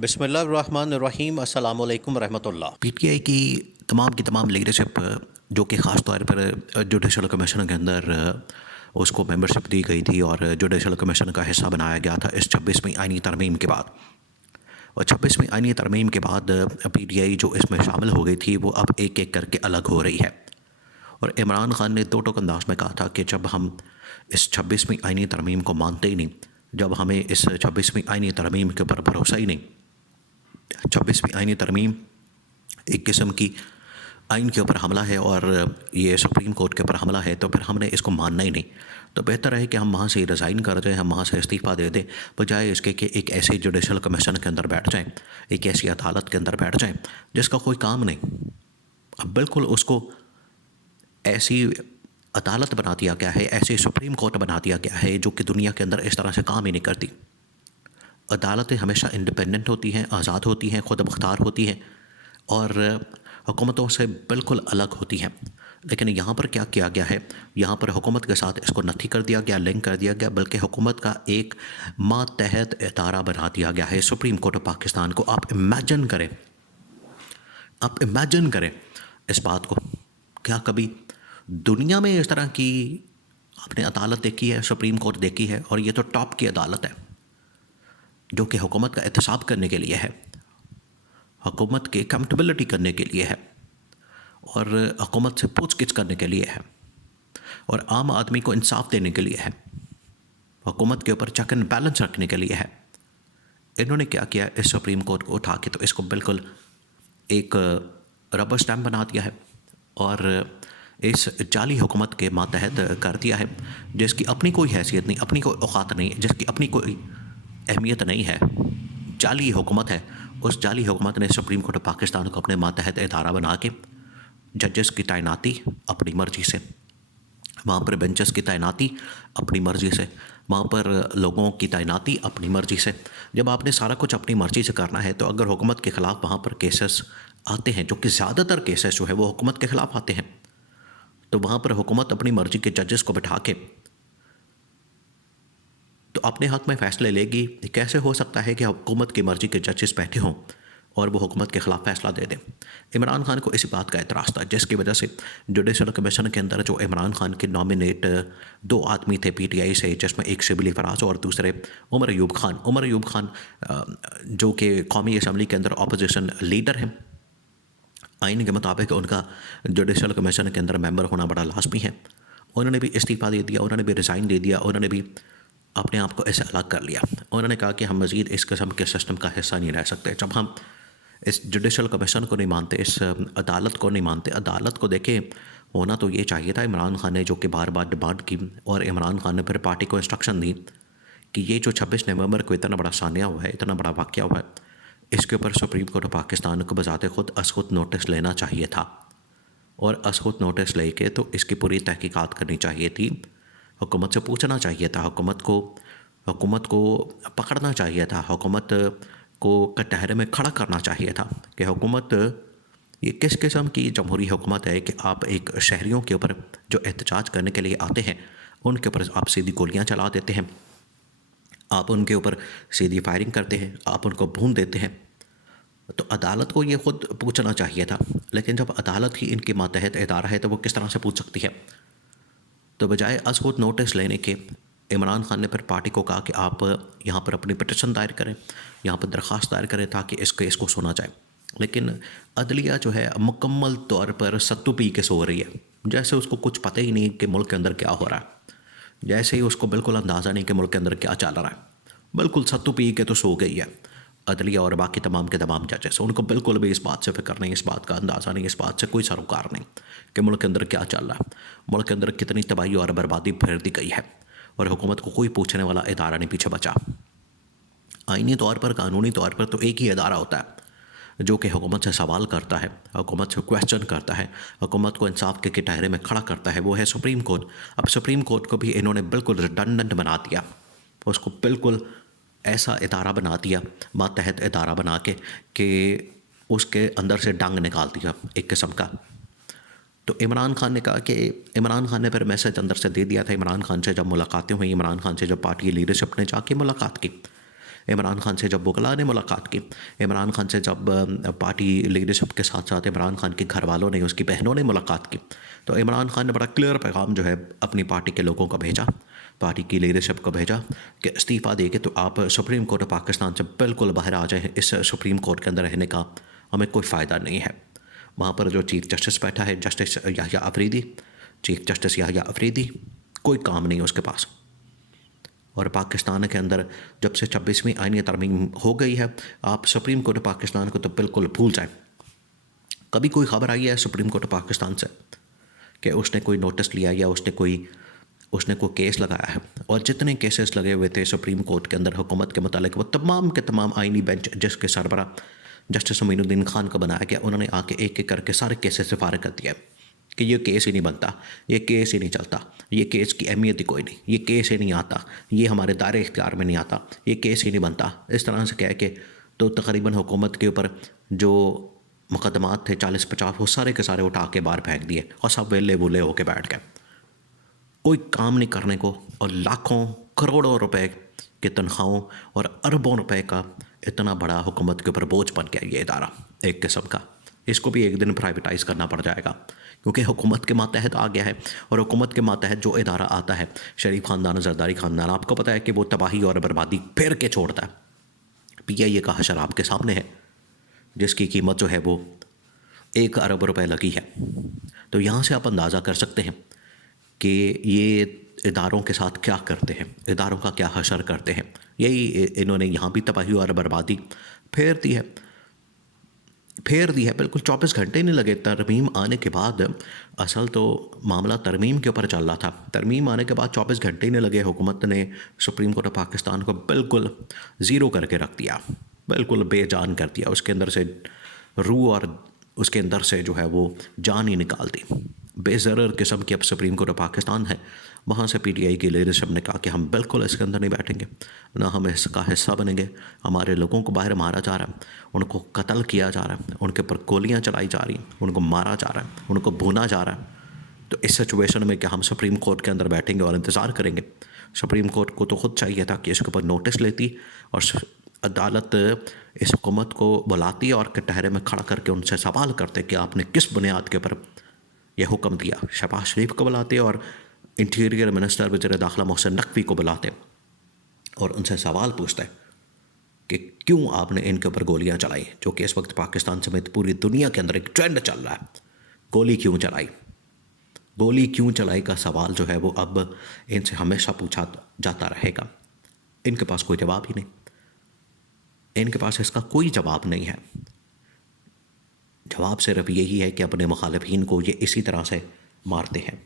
बिस्मिल्लाहिर्रहमानिर्रहीम अस्सलाम वालेकुम रहमतुल्लाह। पीटीआई की तमाम लीडरशिप जो कि ख़ास तौर पर जुडिशल कमीशन के अंदर उसको मेंबरशिप दी गई थी और जुडिशल कमीशन का हिस्सा बनाया गया था इस 26वीं आईनी तरमीम के बाद। और 26वीं आईनी तरमीम के बाद पीटीआई जो इसमें शामिल हो गई थी वो अब एक एक करके अलग हो रही है। और इमरान खान ने दो टोक अंदाज में कहा था कि जब हम इस 26वीं आईनी तरमीम को मानते ही नहीं, जब हमें इस 26वीं आईनी तरमीम के ऊपर भरोसा ही नहीं, 26वीं आईनी तरमीम एक किस्म की आइन के ऊपर हमला है और ये सुप्रीम कोर्ट के ऊपर हमला है, तो फिर हमने इसको मानना ही नहीं। तो बेहतर है कि हम वहाँ से रिज़ाइन कर जाएं, हम वहाँ से इस्तीफ़ा दे दें, बजाय इसके कि एक ऐसे जुडिशल कमीशन के अंदर बैठ जाएं, एक ऐसी अदालत के अंदर बैठ जाएं जिसका कोई काम नहीं। अब बिल्कुल उसको ऐसी अदालत बना दिया गया है, ऐसे सुप्रीम कोर्ट बना दिया गया है जो कि दुनिया के अंदर इस तरह से काम ही नहीं करती। अदालतें हमेशा इंडिपेंडेंट होती हैं, आज़ाद होती हैं, ख़ुद मुख्तार होती हैं और हुकूमतों से बिल्कुल अलग होती हैं। लेकिन यहाँ पर क्या किया गया है, यहाँ पर हुकूमत के साथ इसको नथी कर दिया गया, लिंक कर दिया गया, बल्कि हुकूमत का एक मातहत इदारा बना दिया गया है सुप्रीम कोर्ट ऑफ पाकिस्तान को। आप इमेजिन करें इस बात को। क्या कभी दुनिया में इस तरह की आपने अदालत देखी है, सुप्रीम कोर्ट देखी है? और ये तो टॉप की अदालत है जो कि हुकूमत का एहतसाब करने के लिए है, हुकूमत की अकाउंटेबिलिटी करने के लिए है और हुकूमत से पूछगिछ करने के लिए है और आम आदमी को इंसाफ देने के लिए है, हुकूमत के ऊपर चेक एंड बैलेंस रखने के लिए है। इन्होंने क्या किया, इस सुप्रीम कोर्ट को उठा के तो इसको बिल्कुल एक रबर स्टैम्प बना दिया है और इस जाली हुकूमत के मातहत कर दिया है जिसकी अपनी कोई हैसियत नहीं, अपनी कोई औकात नहीं, जिसकी अपनी कोई अहमियत नहीं है। जाली हुकूमत है। उस जाली हुकूमत ने सुप्रीम कोर्ट ऑफ पाकिस्तान को अपने मातहत इदारा बना के जजेस की तैनाती अपनी मर्ज़ी से, वहाँ पर बेंचेस की तैनाती अपनी मर्ज़ी से, वहाँ पर लोगों की तैनाती अपनी मर्ज़ी से। जब आपने सारा कुछ अपनी मर्ज़ी से करना है तो अगर हुकूमत के ख़िलाफ़ वहाँ पर केसेस आते हैं, जो कि ज़्यादातर केसेस जो है वो हुकूमत के ख़िलाफ़ आते हैं, तो वहाँ पर हुकूमत अपनी मर्ज़ी के जजेस को बिठा के तो अपने हक़ में फ़ैसले लेगी। कैसे हो सकता है कि हुकूमत की मर्ज़ी के जजेस बैठे हों और वो हुकूमत के ख़िलाफ़ फ़ैसला दे दें? इमरान खान को इसी बात का एतराज़ था, जिसकी वजह से जुडिशल कमीशन के अंदर जो इमरान खान के नॉमिनेट दो आदमी थे पीटीआई से, जिसमें एक शिबली फराज और दूसरे उमर अयूब खान जो कि कौमी असम्बली के अंदर अपोजिशन लीडर हैं। आइन के मुताबिक उनका जुडिशल कमीशन के अंदर मेंबर होना बड़ा लाजमी है। उन्होंने भी इस्तीफ़ा दे दिया, उन्होंने भी रिज़ाइन दे दिया, उन्होंने भी अपने आप को ऐसे अलग कर लिया। उन्होंने कहा कि हम मज़ीद इस किस्म के सिस्टम का हिस्सा नहीं रह सकते। जब हम इस जुडिशल कमीशन को नहीं मानते, इस अदालत को नहीं मानते, अदालत को देखें होना तो ये चाहिए था इमरान खान ने, जो कि बार बार डिमांड की और इमरान खान ने फिर पार्टी को इंस्ट्रक्शन दी कि ये जो 26 नवंबर को इतना बड़ा सानिया हुआ है, इतना बड़ा वाक़या हुआ है, इसके ऊपर सुप्रीम कोर्ट ऑफ पाकिस्तान को बजाते खुद असखुद नोटिस लेना चाहिए था और असखुद नोटिस लेके तो इसकी पूरी तहकीकात करनी चाहिए थी। हुकूमत से पूछना चाहिए था, हुकूमत को पकड़ना चाहिए था, हुकूमत को कटहरे में खड़ा करना चाहिए था कि हुकूमत ये किस किस्म की जमहूरी हुकूमत है कि आप एक शहरियों के ऊपर जो एहतजाज करने के लिए आते हैं उनके ऊपर आप सीधी गोलियां चला देते हैं, आप उनके ऊपर सीधी फायरिंग करते हैं, आप उनको भून देते हैं। तो अदालत को ये ख़ुद पूछना चाहिए था। लेकिन जब अदालत ही इनके मातहत इदारा है तो वो किस तरह से पूछ सकती है? तो बजाय असखुद नोटिस लेने के इमरान खान ने फिर पार्टी को कहा कि आप यहाँ पर अपनी पिटिशन दायर करें, यहाँ पर दरख्वास्त दायर करें ताकि इस केस को सुना जाए। लेकिन अदलिया जो है मुकम्मल तौर पर सत्तू पी के सो रही है, जैसे उसको कुछ पता ही नहीं कि मुल्क के अंदर क्या हो रहा है, जैसे ही उसको बिल्कुल अंदाज़ा नहीं कि मुल्क के अंदर क्या चल रहा है। बिल्कुल सत्तू पी के तो सो गई है अदलिया और बाकी तमाम के तमाम जजेस। उनको बिल्कुल भी इस बात से फ़िक्र नहीं, इस बात का अंदाज़ा नहीं, इस बात से कोई सरोकार नहीं कि मुल्क के अंदर क्या चल रहा है, मुल्क के अंदर कितनी तबाही और बर्बादी फेर दी गई है और हुकूमत को कोई पूछने वाला इदारा नहीं पीछे बचा। आइनी तौर पर, कानूनी तौर पर तो एक ही इदारा होता है जो कि हुकूमत से सवाल करता है, हुकूमत से क्वेश्चन करता है, हुकूमत को इंसाफ के कटहरे में खड़ा करता है, वो है सुप्रीम कोर्ट। अब सुप्रीम कोर्ट को भी इन्होंने बिल्कुल रिडंडेंट बना दिया, उसको बिल्कुल ऐसा इदारा बना दिया, मातहत इदारा बना के कि उसके अंदर से डंग निकाल दिया एक किस्म का। तो इमरान खान ने कहा कि इमरान खान ने फिर मैसेज अंदर से दे दिया था। इमरान खान से जब मुलाकातें हुई, इमरान खान से जब पार्टी लीडरशिप ने जाके मुलाकात की, इमरान खान से जब वकला ने मुलाकात की, इमरान खान से जब पार्टी लीडरशिप के साथ साथ इमरान खान के घर वालों ने, उसकी बहनों ने मुलाकात की, तो इमरान खान ने बड़ा क्लियर पैगाम जो है अपनी पार्टी के लोगों को भेजा, पार्टी की लीडरशिप को भेजा कि इस्तीफ़ा देके तो आप सुप्रीम कोर्ट ऑफ पाकिस्तान से बिल्कुल बाहर आ जाएँ। इस सुप्रीम कोर्ट के अंदर रहने का हमें कोई फ़ायदा नहीं है। वहाँ पर जो चीफ जस्टिस बैठा है, justice Yahya Afridi, chief justice Yahya Afridi, कोई काम नहीं है उसके पास। और पाकिस्तान के अंदर जब से 26वीं आईनी तरमीम हो गई है, आप सुप्रीम कोर्ट ऑफ पाकिस्तान को तो बिल्कुल भूल जाएं। कभी कोई खबर आई है सुप्रीम कोर्ट ऑफ पाकिस्तान से कि उसने कोई नोटिस लिया या उसने कोई केस लगाया है? और जितने केसेस लगे हुए थे सुप्रीम कोर्ट के अंदर हुकूमत के मुतालिक, वो तमाम के तमाम आईनी बेंच जिसके सरबरा जस्टिस मोइनुद्दीन खान को बनाया गया, उन्होंने आके एक एक करके सारे केसेस से फारिग कर दिया कि ये केस ही नहीं बनता, ये केस ही नहीं चलता, ये केस की अहमियत ही कोई नहीं, ये केस ही नहीं आता, ये हमारे दायरे इख्तियार में नहीं आता, ये केस ही नहीं बनता। इस तरह से कह के तो तकरीबन हुकूमत के ऊपर जो मुकदमात थे 40-50, वो सारे के सारे उठा के बाहर फेंक दिए और सब वेले वूले होके बैठ गए, कोई काम नहीं करने को। और लाखों करोड़ों रुपए के तनख्वाहों और अरबों रुपए का इतना बड़ा हुकूमत के ऊपर बोझ बन गया ये इदारा एक किस्म का। इसको भी एक दिन प्राइवेटाइज़ करना पड़ जाएगा क्योंकि हुकूमत के मातहत आ गया है। और हुकूमत के मातहत जो इदारा आता है, शरीफ ख़ानदान, जरदारी ख़ानदान, आपको पता है कि वो तबाही और बर्बादी फेर के छोड़ता है। PIA का हशर आपके सामने है, जिसकी कीमत जो है वो 1 अरब रुपए लगी है। तो यहाँ से आप अंदाज़ा कर सकते हैं कि ये इदारों के साथ क्या करते हैं, इदारों का क्या हशर करते हैं। यही इन्होंने यहाँ भी तबाही और बर्बादी फेर दी है। बिल्कुल 24 घंटे नहीं लगे तरमीम आने के बाद। असल तो मामला तरमीम के ऊपर चल रहा था। तरमीम आने के बाद 24 घंटे नहीं लगे, हुकूमत ने सुप्रीम कोर्ट ऑफ पाकिस्तान को बिल्कुल ज़ीरो करके रख दिया, बिल्कुल बेजान कर दिया। उसके अंदर से रूह और उसके अंदर से जो है वो जान ही निकाल दी। बेज़रर किस्म की अब सुप्रीम कोर्ट ऑफ पाकिस्तान है। वहाँ से PTI की लीडरशिप ने कहा कि हम बिल्कुल इसके अंदर नहीं बैठेंगे, ना हम इसका हिस्सा बनेंगे। हमारे लोगों को बाहर मारा जा रहा है, उनको कत्ल किया जा रहा है, उनके ऊपर गोलियाँ चलाई जा रही हैं, उनको मारा जा रहा है, उनको भूना जा रहा है। तो इस सिचुएशन में क्या हम सुप्रीम कोर्ट के अंदर बैठेंगे और इंतज़ार करेंगे? सुप्रीम कोर्ट को तो खुद चाहिए था कि इसके ऊपर नोटिस लेती और अदालत इस हुकूमत को बुलाती और कटहरे में खड़ा करके उनसे सवाल करते कि आपने किस बुनियाद के ऊपर यह हुक्म दिया। शहबाज शरीफ को बुलाते और इंटीरियर मिनिस्टर वज़ीर दाखिला मोहसिन नकवी को बुलाते और उनसे सवाल पूछते कि क्यों आपने इनके ऊपर गोलियां चलाई, जो कि इस वक्त पाकिस्तान समेत पूरी दुनिया के अंदर एक ट्रेंड चल रहा है। गोली क्यों चलाई का सवाल जो है वो अब इनसे हमेशा पूछा जाता रहेगा। इनके पास कोई जवाब ही नहीं, इनके पास इसका कोई जवाब नहीं है। जवाब सिर्फ यही है कि अपने मुखालिफिन को ये इसी तरह से मारते हैं।